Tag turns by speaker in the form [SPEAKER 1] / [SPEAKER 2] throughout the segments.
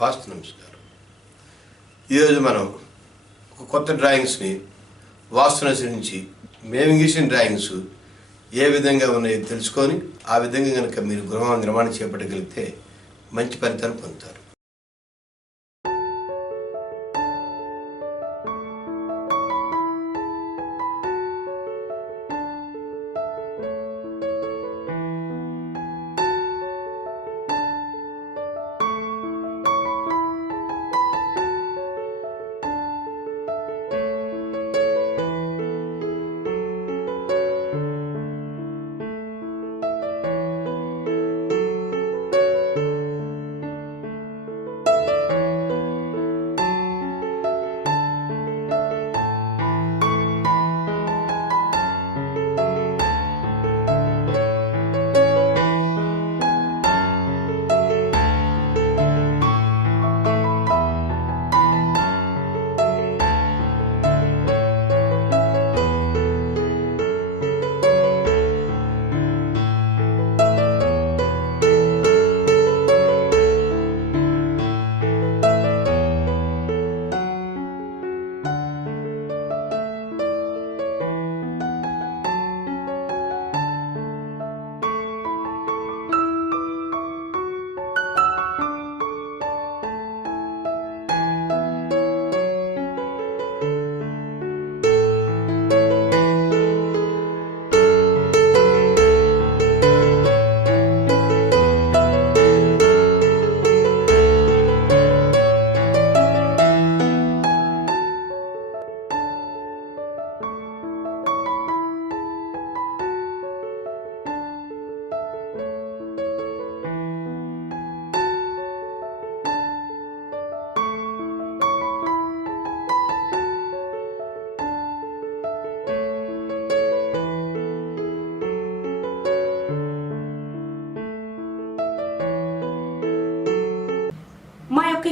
[SPEAKER 1] వాస్తు నమస్కారం. ఈరోజు మనం ఒక కొత్త డ్రాయింగ్స్ని వాస్తు అనుసరించి మేము గీసిన డ్రాయింగ్స్ ఏ విధంగా ఉన్నాయో తెలుసుకొని ఆ విధంగా కనుక మీరు గృహ నిర్మాణం చేపట్టగలిగితే మంచి ఫలితాలు పొందుతారు.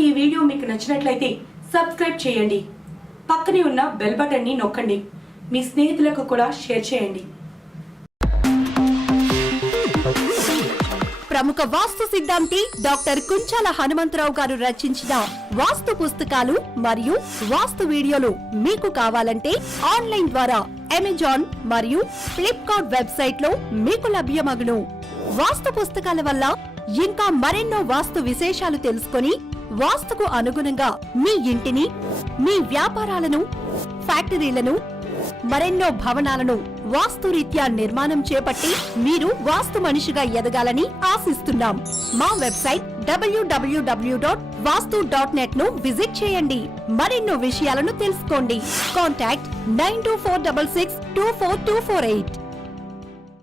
[SPEAKER 2] ఈ వీడియో మీకు నచ్చినట్లయితే సబ్స్క్రైబ్ చేయండి. పక్కనే ఉన్న బెల్ బటన్ని నొక్కండి. మీ స్నేహితులకు కూడా షేర్ చేయండి.
[SPEAKER 3] ప్రముఖ వాస్తు సిద్ధాంతి డాక్టర్ కుంచాల హనుమంతరావు గారు రచించిన వాస్తు పుస్తకాలు మరియు వాస్తు వీడియోలు మీకు కావాలంటే ఆన్లైన్ ద్వారా అమెజాన్ మరియు ఫ్లిప్కార్ట్ వెబ్సైట్లో మీకు లభ్యమగును. వాస్తు పుస్తకాల వల్ల ఇంకా మరెన్నో వాస్తు విశేషాలు తెలుసుకొని వాస్తుకు అనుగుణంగా మీ ఇంటిని మీ వ్యాపారాలను ఫ్యాక్టరీలను మరెన్నో భవనాలను వాస్తురీత్యా నిర్మాణం చేపట్టి మీరు వాస్తు మనిషిగా ఎదగాలని ఆశిస్తున్నాం. మా website WWW dot Vastu dot నెట్ను విజిట్ చేయండి. మరెన్నో విషయాలను తెలుసుకోండి. Contact nine two four double six two four two four eight.